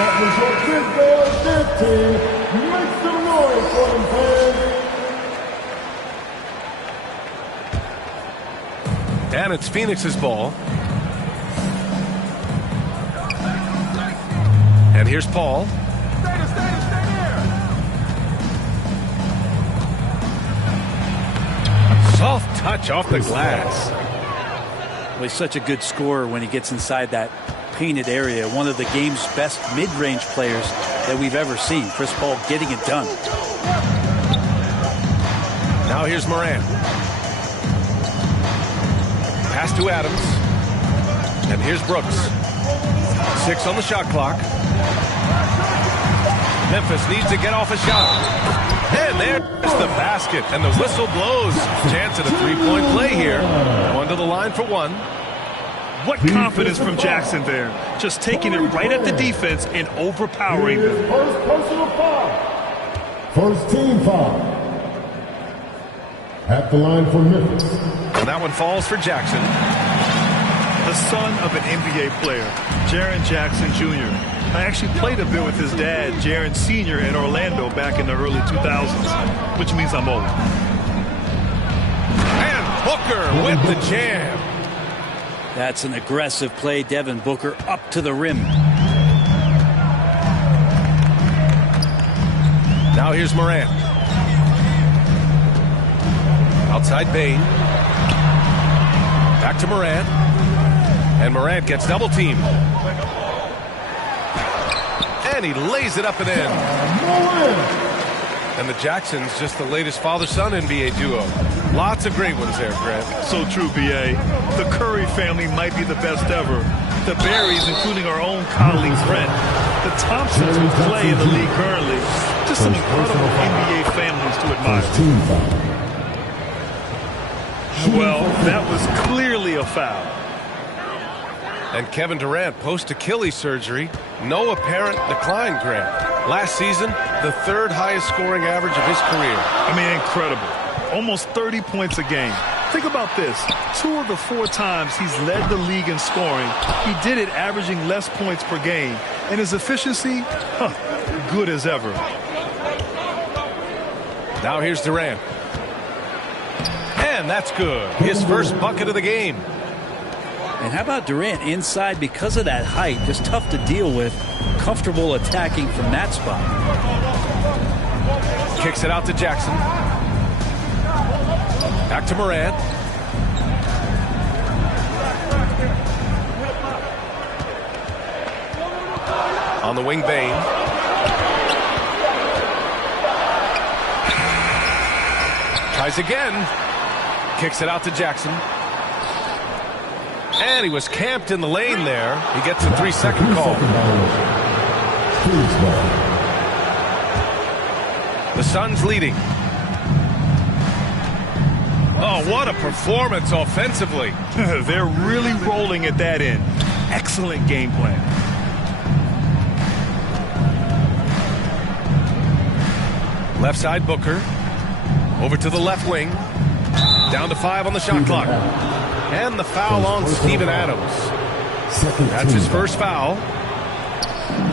That was your Grizzlies dance team. Make some noise for them, fans. And it's Phoenix's ball. And here's Paul. Soft touch off the glass. Well, he's such a good scorer when he gets inside that painted area. One of the game's best mid-range players that we've ever seen. Chris Paul getting it done. Now here's Morant. Pass to Adams. And here's Brooks. 6 on the shot clock. Memphis needs to get off a shot. And there's the basket. And the whistle blows. Chance at a three-point play here. One to the line for one. What confidence from Jackson there. Just taking it right at the defense and overpowering them. First personal foul. First team foul. At the line for Memphis. And that one falls for Jackson. The son of an NBA player, Jaren Jackson Jr. I actually played a bit with his dad, Jaren Sr. in Orlando back in the early 2000s, which means I'm old. And Booker with the jam. That's an aggressive play. Devin Booker up to the rim. Now here's Morant. Outside Bane. Back to Morant. And Morant gets double teamed. And he lays it up and in. And the Jacksons, just the latest father-son NBA duo. Lots of great ones there, Grant. So true, B.A. The Curry family might be the best ever. The Berries, including our own colleague Brent. The Thompsons who play in the league currently. Just some incredible NBA families to admire. Well, that was clearly a foul. And Kevin Durant, post-Achilles surgery, no apparent decline, Grant. Last season, the third highest scoring average of his career. I mean, incredible. Almost 30 points a game. Think about this. 2 of the 4 times he's led the league in scoring, he did it averaging less points per game. And his efficiency, good as ever. Now here's Durant. And that's good. His first bucket of the game. And how about Durant inside because of that height? Just tough to deal with. Comfortable attacking from that spot. Kicks it out to Jackson. Back to Morant. On the wing, Bane. Tries again. Kicks it out to Jackson. And he was camped in the lane there. He gets a 3-second call. The Suns leading. Oh, what a performance offensively. They're really rolling at that end. Excellent game plan. Left side, Booker. Over to the left wing. Down to 5 on the shot clock. And the foul on Steven Adams. That's his first foul.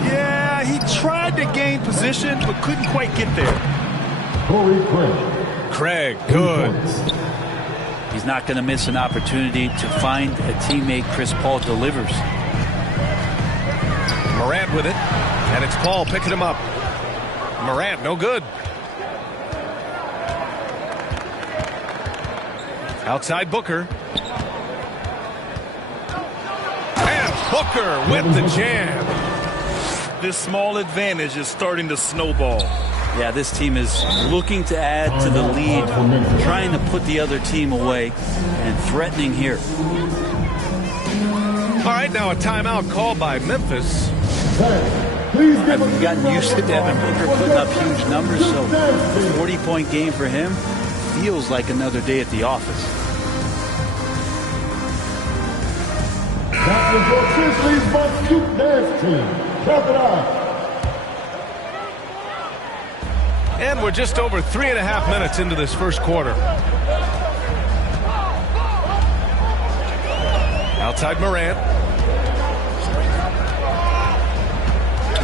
Yeah, he tried to gain position, but couldn't quite get there. Craig, good. He's not going to miss an opportunity to find a teammate. Chris Paul delivers. Morant with it. And it's Paul picking him up. Morant, no good. Outside Booker. And Booker with the jam. This small advantage is starting to snowball. Yeah, this team is looking to add to the lead, trying to put the other team away, and threatening here. All right, now a timeout called by Memphis. I've gotten used to Devin Booker putting up huge numbers, so a 40-point game for him feels like another day at the office. That was your Grizzlies must shoot dance team. Crocodile. And we're just over 3.5 minutes into this first quarter. Outside Morant.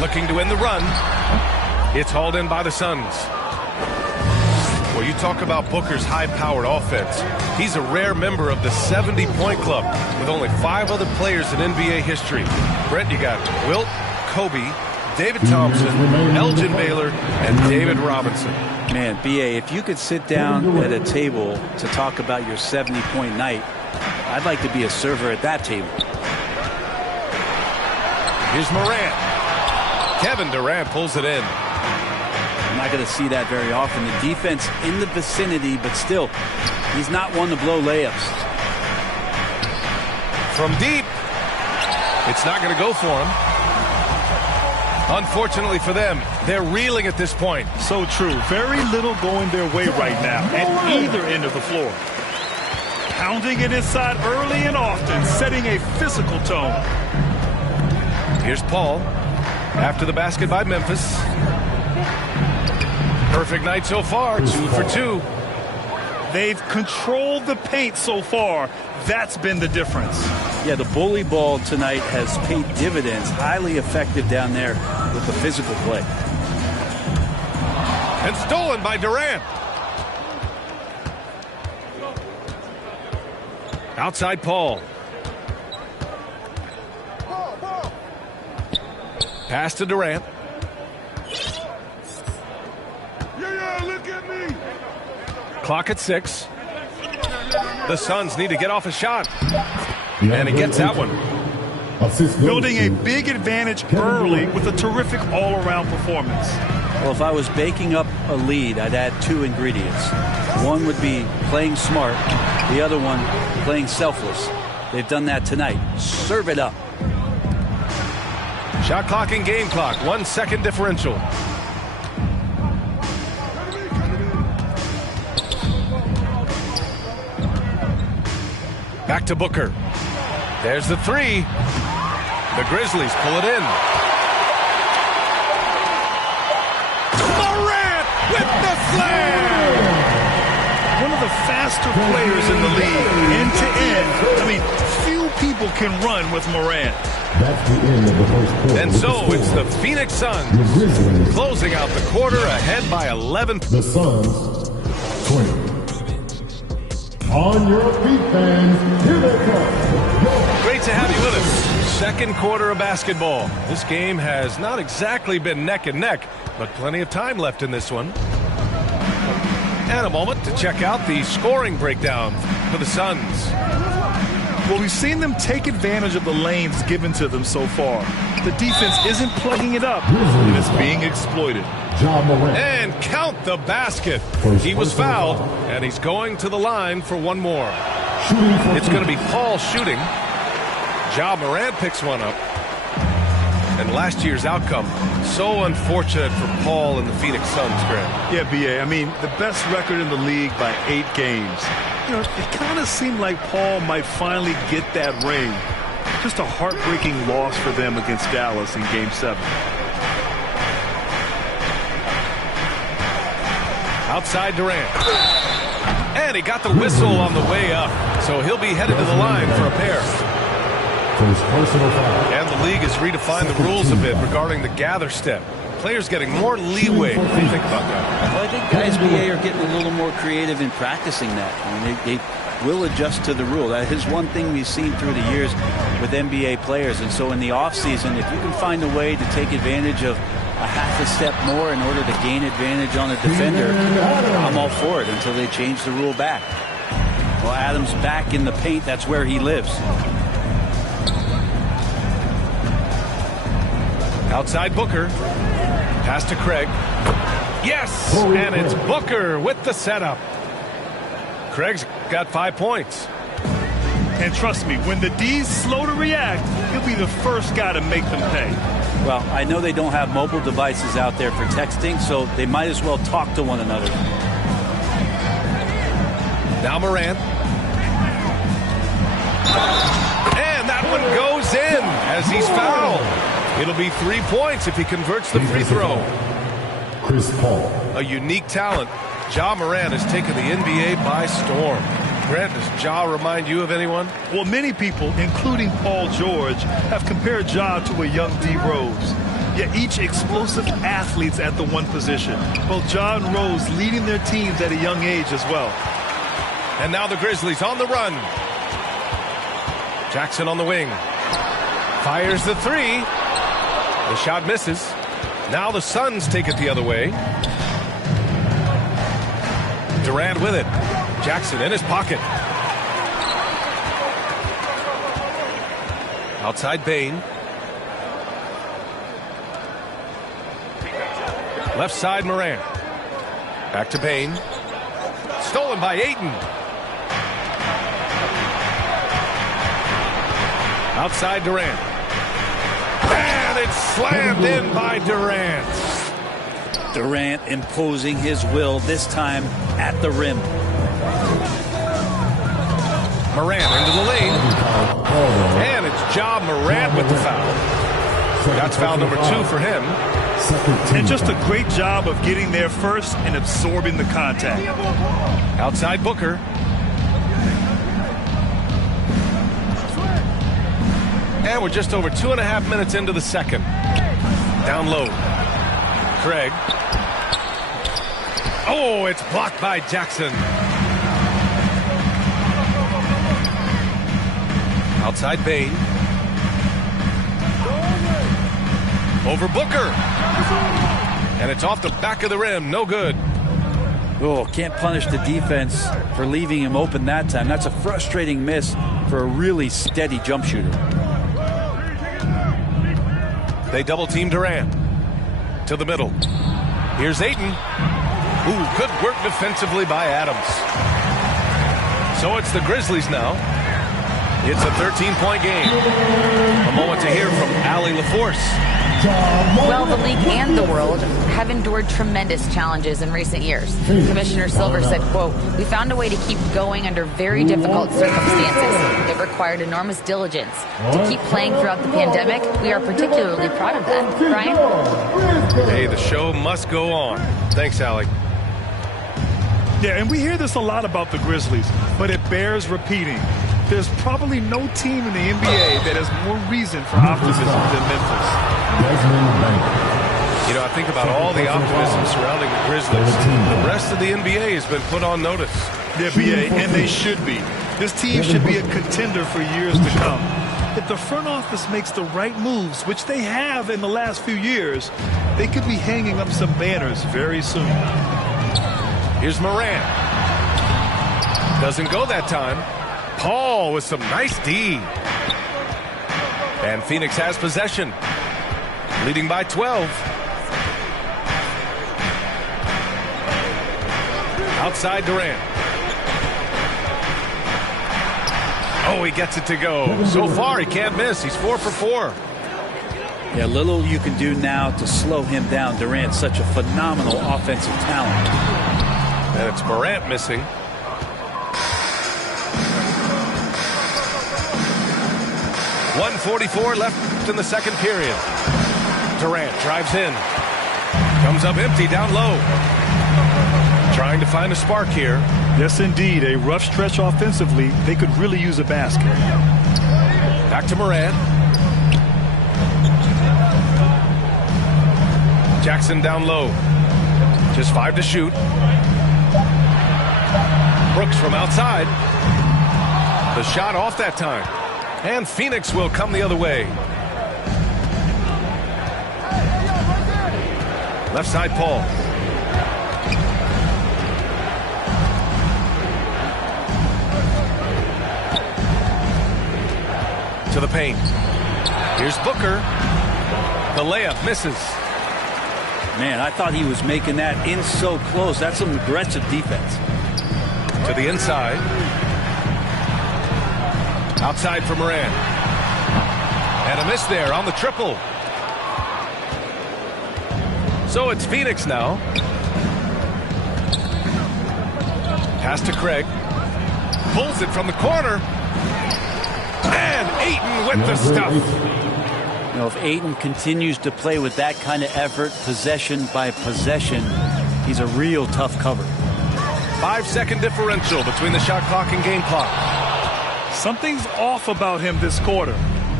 looking to win the run. It's hauled in by the Suns. Well, you talk about Booker's high-powered offense. He's a rare member of the 70-point club with only 5 other players in NBA history. Brent, you got Wilt, Kobe, David Thompson, Elgin Baylor, and David Robinson. Man, B.A., if you could sit down at a table to talk about your 70-point night, I'd like to be a server at that table. Here's Morant. Kevin Durant pulls it in. I'm not going to see that very often. The defense in the vicinity, but still, he's not one to blow layups. From deep, it's not going to go for him. Unfortunately for them, they're reeling at this point. So true. Very little going their way right now at either end of the floor. Pounding it inside early and often, setting a physical tone. Here's Paul after the basket by Memphis. Perfect night so far, 2 for 2. They've controlled the paint so far. That's been the difference. Yeah, the bully ball tonight has paid dividends. Highly effective down there with the physical play. And stolen by Durant. Outside Paul. Pass to Durant. Look at me. Clock at 6. The Suns need to get off a shot. And he gets that one. Building a big advantage early with a terrific all-around performance. Well, if I was baking up a lead, I'd add 2 ingredients. One would be playing smart. The other one, playing selfless. They've done that tonight. Serve it up. Shot clock and game clock. 1 second differential. Back to Booker. There's the 3. The Grizzlies pull it in. Morant with the slam! One of the faster players in the league, end to end. I mean, few people can run with Morant. That's the end of the first quarter. And so it's the Phoenix Suns closing out the quarter ahead by 11. The Suns, 20. On your feet, fans. Here they come. Great to have you with us. Second quarter of basketball. This game has not exactly been neck and neck, but plenty of time left in this one. And a moment to check out the scoring breakdown for the Suns. Well, we've seen them take advantage of the lanes given to them so far. The defense isn't plugging it up, and it's being exploited. Ja Morant. And count the basket. He was fouled, and he's going to the line for one more. It's going to be Paul shooting. Ja Morant picks one up. And last year's outcome, so unfortunate for Paul and the Phoenix Suns, Grant. Yeah, B.A., I mean, the best record in the league by 8 games. You know, it kind of seemed like Paul might finally get that ring. Just a heartbreaking loss for them against Dallas in Game 7. Outside Durant. And he got the whistle on the way up. So he'll be headed to the line for a pair. And the league has redefined the rules a bit regarding the gather step. Players getting more leeway if you think about that. Well, I think guys, BA, are getting a little more creative in practicing that. I mean, they will adjust to the rule. That is one thing we've seen through the years with NBA players. And so in the offseason, if you can find a way to take advantage of a half a step more in order to gain advantage on a defender, I'm all for it until they change the rule back. Well, Adams back in the paint. That's where he lives. Outside Booker. Pass to Craig. Yes! And it's Booker with the setup. Craig's got 5 points. And trust me, when the D's slow to react, he'll be the first guy to make them pay. Well, I know they don't have mobile devices out there for texting, so they might as well talk to one another. Now Morant. And that one goes in as he's fouled. It'll be 3 points if he converts the free throw. Chris Paul. A unique talent. Ja Morant has taken the NBA by storm. Grant, does Ja remind you of anyone? Well, many people, including Paul George, have compared Ja to a young D. Rose. Yeah, each explosive athletes at the one position. Both Ja and Rose leading their teams at a young age as well. And now the Grizzlies on the run. Jackson on the wing. Fires the three. The shot misses. Now the Suns take it the other way. Durant with it. Jackson in his pocket. Outside Bane. Left side Morant. Back to Bane. Stolen by Ayton. Outside Durant. And it's slammed in by Durant. Durant imposing his will, this time at the rim. Morant into the lane. And it's Ja Morant with the foul. That's foul number 2 for him. And just a great job of getting there first and absorbing the contact. Outside Booker. And we're just over 2.5 minutes into the second. Down low. Craig. Oh, it's blocked by Jackson. Outside Bane. Over Booker. And it's off the back of the rim. No good. Oh, can't punish the defense for leaving him open that time. That's a frustrating miss for a really steady jump shooter. They double team Durant. To the middle. Here's Ayton. Ooh, good work defensively by Adams. So it's the Grizzlies now. It's a 13-point game. A moment to hear from Allie LaForce. Well, the league and the world have endured tremendous challenges in recent years. Commissioner Silver said, quote, "We found a way to keep going under very difficult circumstances. It required enormous diligence. To keep playing throughout the pandemic, we are particularly proud of that." Brian? Hey, the show must go on. Thanks, Allie. Yeah, and we hear this a lot about the Grizzlies, but it bears repeating. There's probably no team in the NBA that has more reason for optimism than Memphis. You know, I think about all the optimism surrounding the Grizzlies. The rest of the NBA has been put on notice. Yeah, BA, and they should be. This team should be a contender for years to come. If the front office makes the right moves, which they have in the last few years, they could be hanging up some banners very soon. Here's Morant. Doesn't go that time. Paul with some nice D. And Phoenix has possession. Leading by 12. Outside Durant. Oh, he gets it to go. So far, he can't miss. He's 4 for 4. Yeah, little you can do now to slow him down. Durant's such a phenomenal offensive talent. And it's Morant missing. .144 left in the second period. Durant drives in. Comes up empty down low. Trying to find a spark here. Yes, indeed. A rough stretch offensively. They could really use a basket. Back to Morant. Jackson down low. Just 5 to shoot. Brooks from outside. The shot off that time. And Phoenix will come the other way. Left side, Paul. To the paint. Here's Booker. The layup misses. Man, I thought he was making that in so close. That's some aggressive defense. To the inside. Outside for Morant. And a miss there on the triple. So it's Phoenix now. Pass to Craig. Pulls it from the corner. And Ayton with the stuff. You know, if Ayton continues to play with that kind of effort, possession by possession, he's a real tough cover. 5-second differential between the shot clock and game clock. Something's off about him this quarter.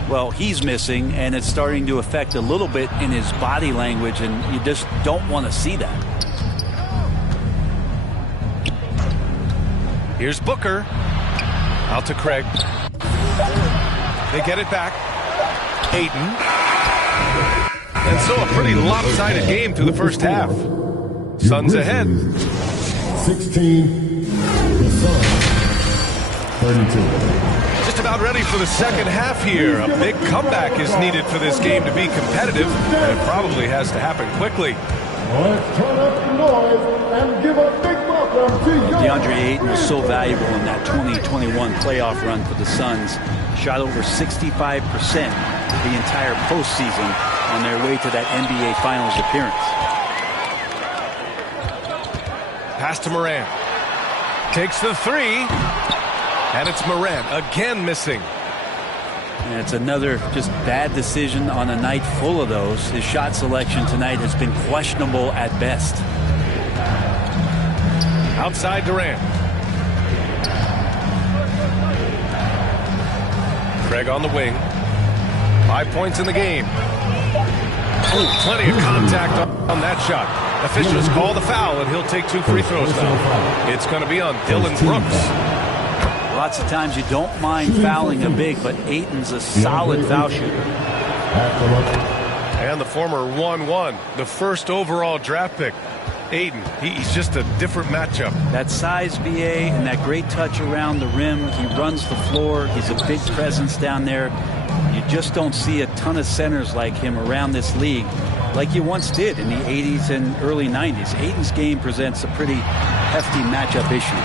well, he's missing, and it's starting to affect a little bit in his body language, and you just don't want to see that. Here's Booker. Out to Craig. They get it back. Ayton. And so a pretty lopsided game through the first half. Suns ahead. 16, the Suns, 32. Just about ready for the second half here. A big comeback is needed for this game to be competitive, and it probably has to happen quickly. Let's turn up the noise and give a big welcome to DeAndre Ayton was so valuable in that 2021 playoff run for the Suns. Shot over 65% the entire postseason on their way to that NBA Finals appearance. Pass to Morant. Takes the three. And it's Morant again missing. And it's another just bad decision on a night full of those. His shot selection tonight has been questionable at best. Outside Durant. Craig on the wing. 5 points in the game. Oh, plenty of contact on that shot. Officials call the foul, and he'll take 2 free throws now. It's going to be on Dylan Brooks. Lots of times you don't mind fouling a big, but Ayton's a solid foul shooter. And the former 1-1, the first overall draft pick. Ayton, he's just a different matchup. That size, BA, and that great touch around the rim. He runs the floor. He's a big presence down there. You just don't see a ton of centers like him around this league like you once did in the 80s and early 90s. Ayton's game presents a pretty hefty matchup issue.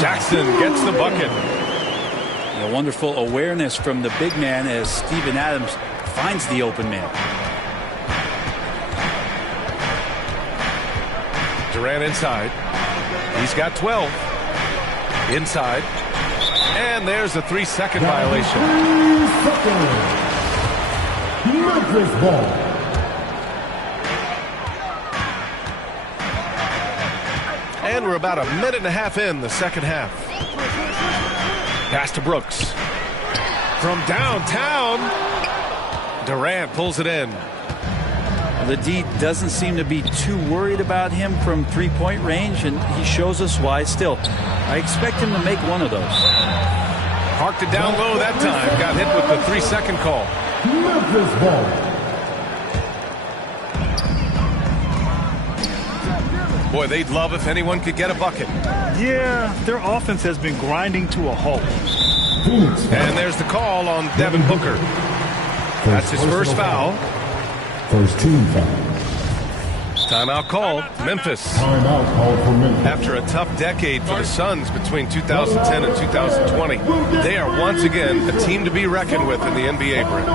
Jackson gets the bucket. A wonderful awareness from the big man as Steven Adams finds the open man. Durant inside. He's got 12. Inside. And there's a 3-second violation. 3 seconds. Memphis ball. And we're about a minute and a half in the second half. Pass to Brooks. From downtown. Durant pulls it in. The D doesn't seem to be too worried about him from three-point range, and he shows us why. Still, I expect him to make one of those. Parked it down low that time. Got hit with the 3-second call. Memphis ball. Boy, they'd love if anyone could get a bucket. Yeah, their offense has been grinding to a halt. And there's the call on Devin Booker. That's his first foul. First team foul. Timeout called. Memphis. Timeout called for Memphis. After a tough decade for the Suns between 2010 and 2020, they are once again a team to be reckoned with in the NBA, Brent.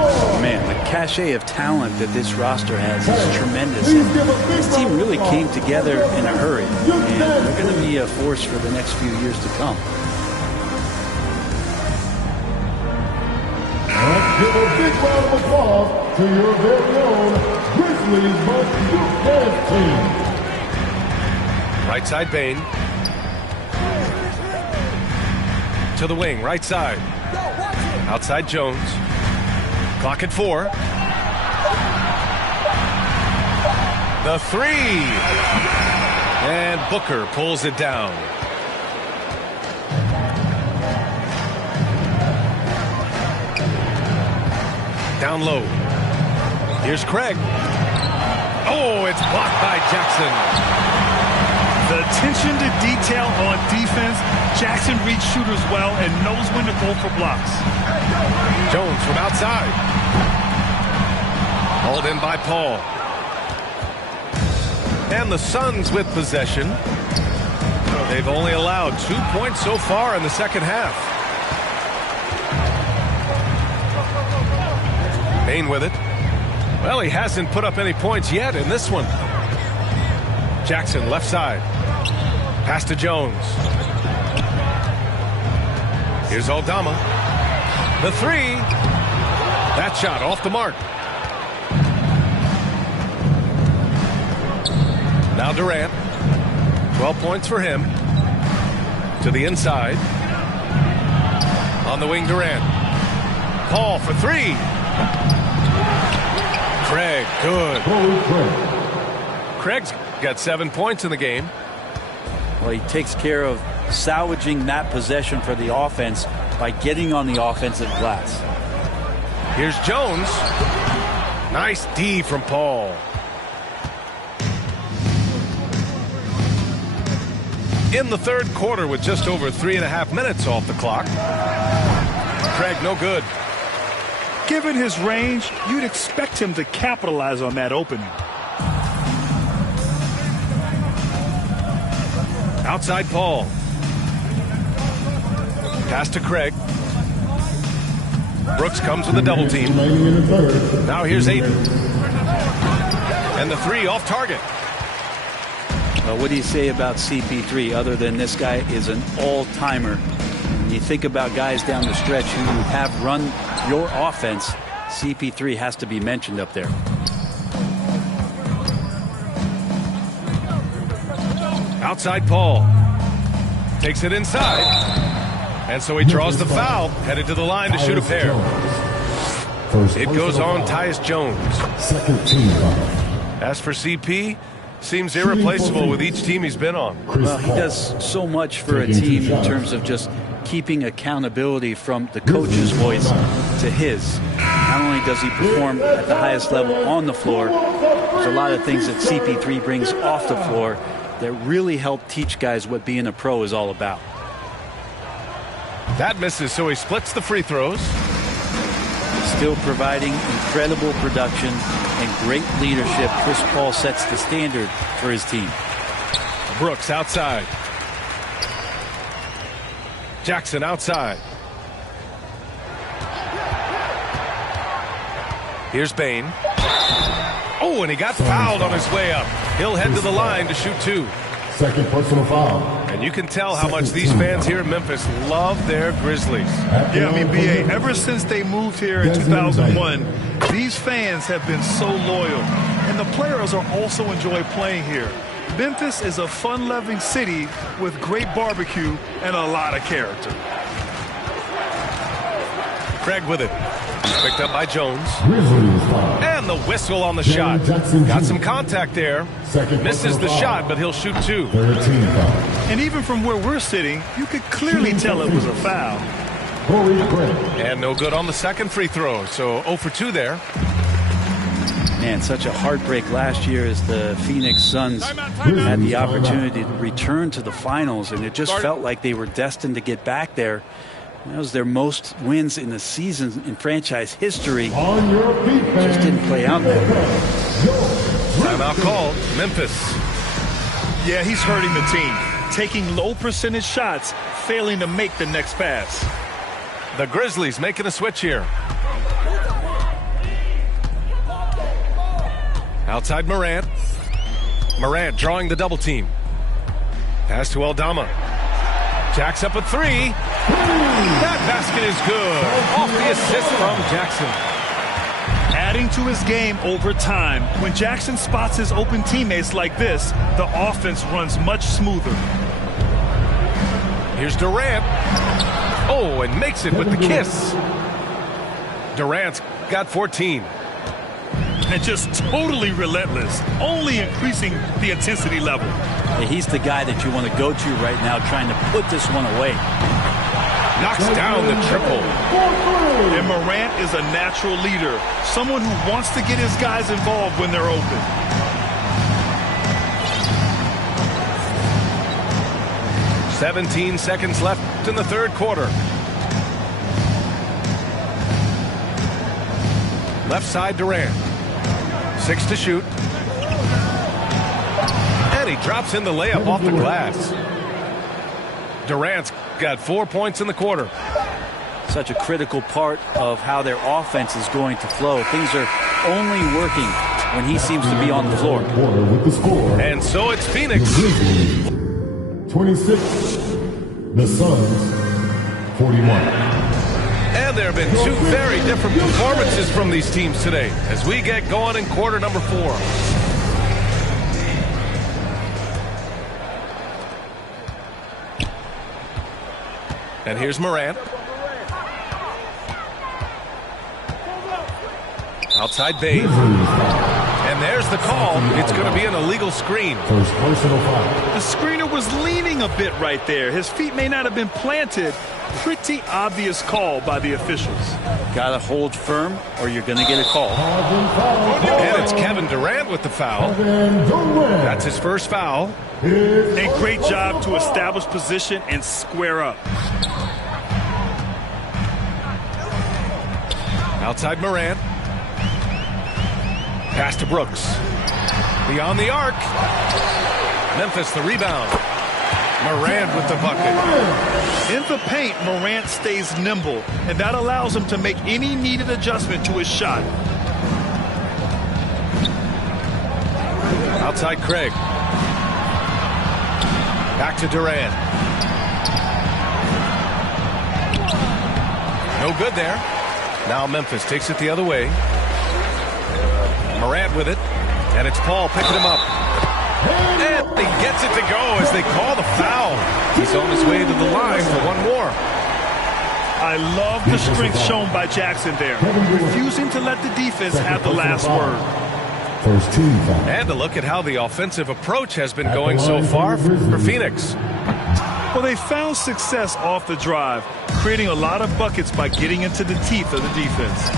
Man, the cachet of talent that this roster has is tremendous. And this team really came together in a hurry, and they're going to be a force for the next few years to come. Let's give a big round of applause to your very own Grizzlies Must Dance team. Right side, Bane. To the wing, right side. Outside, Jones. Clock at 4. The 3. And Booker pulls it down. Down low. Here's Craig. Oh, it's blocked by Jackson. The attention to detail on defense. Jackson reads shooters well and knows when to go for blocks. Jones from outside. Hauled in by Paul. And the Suns with possession. They've only allowed 2 points so far in the second half. Bane with it. Well, he hasn't put up any points yet in this one. Jackson left side. Pass to Jones. Here's Aldama. The 3. That shot off the mark. Now Durant. 12 points for him. To the inside. On the wing, Durant. Paul for three. Craig, good. Craig's got 7 points in the game. Well, he takes care of salvaging that possession for the offense by getting on the offensive glass. Here's Jones. Nice D from Paul. In the third quarter with just over 3.5 minutes off the clock. Craig, no good. Given his range, you'd expect him to capitalize on that opening. Outside Paul. Pass to Craig. Brooks comes with a double team. Now here's Ayton. And the three off target. What do you say about CP3 other than this guy is an all-timer? When you think about guys down the stretch who have run your offense, CP3 has to be mentioned up there. Outside Paul. Takes it inside. And so he draws the foul, headed to the line to shoot a pair. It goes on Tyus Jones. Second team foul. As for CP, seems irreplaceable with each team he's been on. Well, he does so much for a team in terms of just keeping accountability from the coach's voice to his. Not only does he perform at the highest level on the floor, there's a lot of things that CP3 brings off the floor that really help teach guys what being a pro is all about. That misses, so he splits the free throws. Still providing incredible production and great leadership. Chris Paul sets the standard for his team. Brooks outside. Jackson outside. Here's Bane. Oh, and he got fouled on his way up. He'll head to the line to shoot two. Second personal foul. And you can tell how much these fans here in Memphis love their Grizzlies. Yeah, I mean, B.A., ever since they moved here in 2001, these fans have been so loyal. And the players are also enjoy playing here. Memphis is a fun-loving city with great barbecue and a lot of character. Craig with it. Picked up by Jones. Grizzlies foul. And the whistle on the shot. Got some contact there. Misses the shot, but he'll shoot two. Third team foul. And even from where we're sitting, you could clearly tell it was a foul. Corey Craig. And no good on the second free throw, so 0 for 2 there. Man, such a heartbreak last year as the Phoenix Suns had the opportunity to return to the finals, and it just felt like they were destined to get back there. That was their most wins in the season in franchise history. On your feet, Just didn't play out that way. Timeout called. Memphis. Yeah, he's hurting the team. Taking low percentage shots, failing to make the next pass. The Grizzlies making a switch here. Outside Morant. Morant drawing the double team. Pass to Aldama. Jacks up a three. That basket is good. Off the assist from Jackson. Adding to his game over time. When Jackson spots his open teammates like this, the offense runs much smoother. Here's Durant. Oh, and makes it with the kiss. Durant's got 14. And just totally relentless, only increasing the intensity level. Yeah, he's the guy that you want to go to right now, trying to put this one away. Knocks down the triple. And Morant is a natural leader, someone who wants to get his guys involved when they're open. "17 seconds left in the third quarter. Left side Durant. 6 to shoot. And he drops in the layup off the glass. Durant's got 4 points in the quarter. Such a critical part of how their offense is going to flow. Things are only working when he seems to be on the floor. With the score. And so it's Phoenix. 26. The Suns 41. And there have been two very different performances from these teams today as we get going in quarter number 4. And here's Morant. Outside Bain. And there's the call. It's going to be an illegal screen. First personal foul. The screener was leaning a bit right there. His feet may not have been planted. Pretty obvious call by the officials. Got to hold firm or you're going to get a call. And it's Kevin Durant with the foul. That's his first foul. A great job to establish position and square up. Outside Morant. Pass to Brooks. Beyond the arc. Memphis the rebound. Morant with the bucket. In the paint, Morant stays nimble, and that allows him to make any needed adjustment to his shot. Outside Craig. Back to Durant. No good there. Now Memphis takes it the other way. Morant with it. And it's Paul picking him up. And he gets it to go as they call the foul. He's on his way to the line for one more. I love the strength shown by Jackson there, refusing to let the defense have the last word. First team foul. And to look at how the offensive approach has been going so far for Phoenix. Well, they found success off the drive, creating a lot of buckets by getting into the teeth of the defense.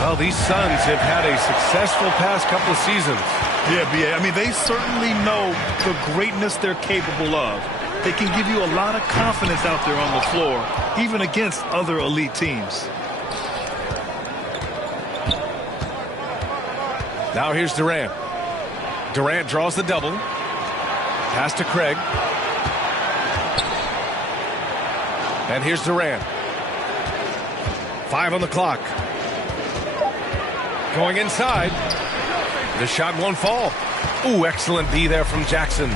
Well, these Suns have had a successful past couple of seasons. Yeah, B.A. I mean, they certainly know the greatness they're capable of. They can give you a lot of confidence out there on the floor, even against other elite teams. Now here's Durant. Durant draws the double. Pass to Craig. And here's Durant. 5 on the clock. Going inside. The shot won't fall. Ooh, excellent D there from Jackson.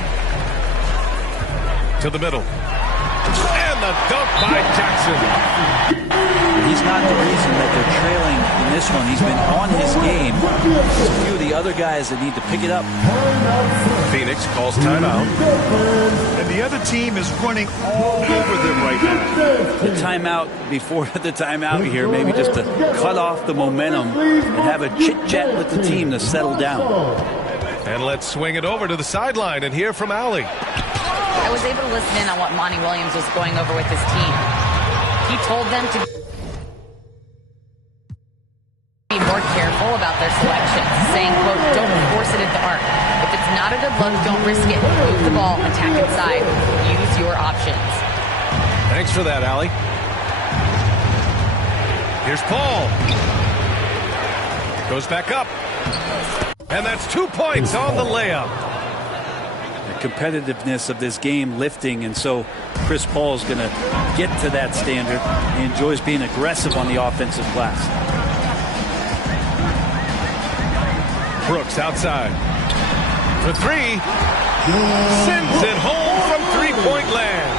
To the middle. And the dunk by Jackson. He's not the reason that they're trailing in this one. He's been on his game. There's a few of the other guys that need to pick it up. Phoenix calls timeout. And the other team is running all over them right now. The timeout before the timeout here, maybe just to cut off the momentum and have a chit-chat with the team to settle down. And let's swing it over to the sideline and hear from Allie. I was able to listen in on what Monty Williams was going over with his team. He told them to be more careful about their selections, saying, quote, don't force it at the arc. If it's not a good look, don't risk it. Move the ball, attack inside. Use your options. Thanks for that, Allie. Here's Paul. Goes back up. And that's 2 points on the layup. The competitiveness of this game lifting, and so Chris Paul is going to get to that standard. He enjoys being aggressive on the offensive glass. Brooks outside. For three. Sends it home from three-point land.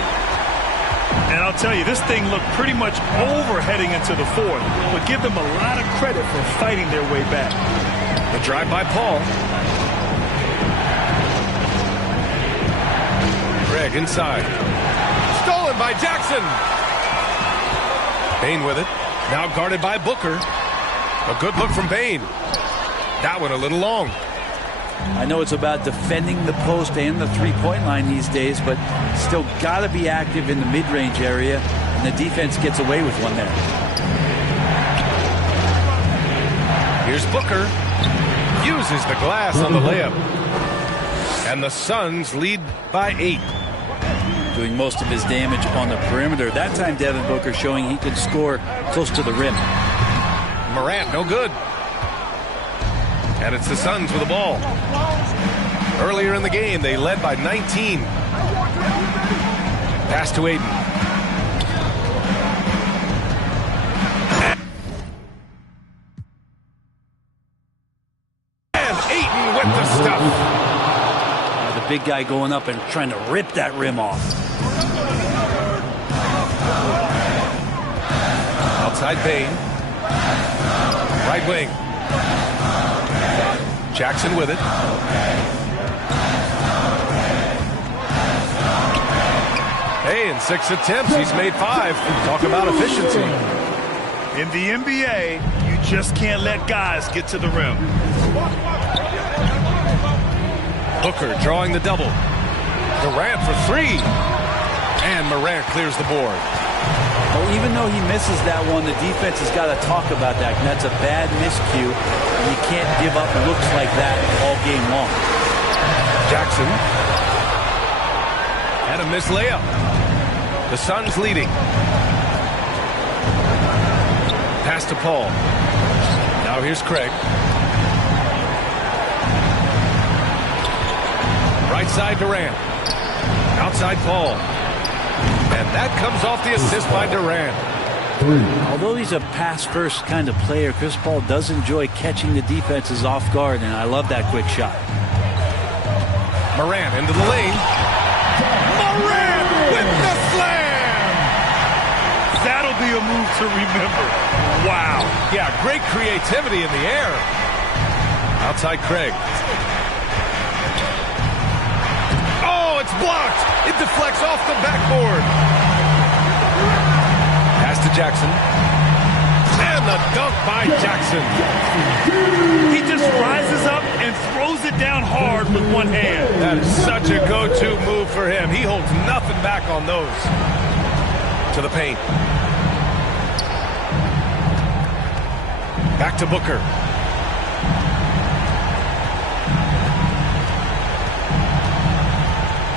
And I'll tell you, this thing looked pretty much over heading into the fourth, but give them a lot of credit for fighting their way back. The drive by Paul. Craig inside. Stolen by Jackson. Bain with it. Now guarded by Booker. A good look from Bain. That one a little long. I know it's about defending the post and the three-point line these days, but still got to be active in the mid-range area, and the defense gets away with one there. Here's Booker. Uses the glass on the layup. And the Suns lead by 8. Doing most of his damage on the perimeter. That time Devin Booker showing he could score close to the rim. Morant, no good. And it's the Suns with the ball. Earlier in the game, they led by 19. Pass to Ayton. And Ayton with the stuff. The big guy going up and trying to rip that rim off. Outside Bain. Right wing. Jackson with it. Hey, in 6 attempts, he's made 5. Talk about efficiency. In the NBA, you just can't let guys get to the rim. Booker drawing the double. Durant for three. And Morant clears the board. Well, even though he misses that one, the defense has got to talk about that. And that's a bad miscue. And you can't give up looks like that all game long. Jackson. And a missed layup. The Suns leading. Pass to Paul. Now here's Craig. Right side Durant. Outside Paul. And that comes off the assist by Durant. Although he's a pass-first kind of player, Chris Paul does enjoy catching the defenses off guard, and I love that quick shot. Morant into the lane. Morant with the slam! That'll be a move to remember. Wow. Yeah, great creativity in the air. Outside Craig. Oh, it's blocked. It deflects off the backboard. Pass to Jackson. And the dunk by Jackson. He just rises up and throws it down hard with one hand. That is such a go-to move for him. He holds nothing back on those. To the paint. Back to Booker.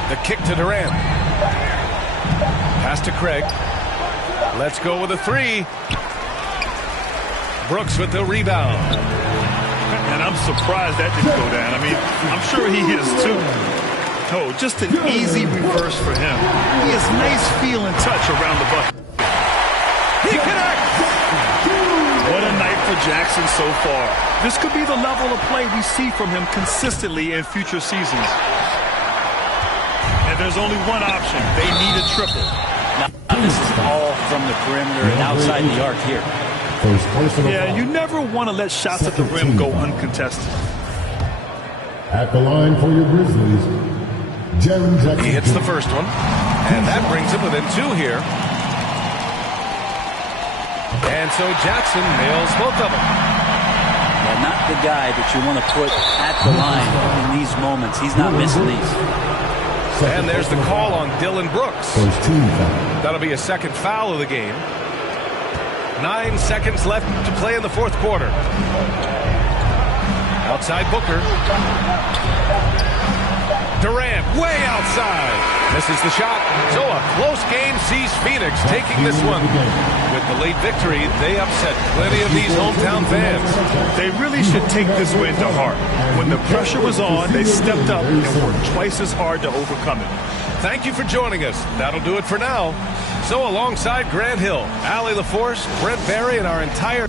The kick to Durant. Pass to Craig. Let's go with a three. Brooks with the rebound. And I'm surprised that didn't go down. I mean, I'm sure he is too. Oh, just an easy reverse for him. He has nice feel and touch around the bucket. He connects! What a night for Jackson so far. This could be the level of play we see from him consistently in future seasons. And there's only one option. They need a triple. Now, this is all from the perimeter and outside the arc here. Yeah, you never want to let shots at the rim go uncontested. At the line for your Grizzlies, Jaren Jackson. He hits the first one, and that brings him within two here. And so Jackson nails both of them. Yeah, not the guy that you want to put at the line in these moments. He's not missing these. And there's the call on Dylan Brooks. That'll be a second foul of the game. 9 seconds left to play in the fourth quarter. Outside Booker. Durant way outside. Misses the shot. So a close game sees Phoenix taking this one. With the late victory, they upset plenty of these hometown fans. They really should take this win to heart. When the pressure was on, they stepped up and worked twice as hard to overcome it. Thank you for joining us. That'll do it for now. So alongside Grant Hill, Allie LaForce, Brent Barry, and our entire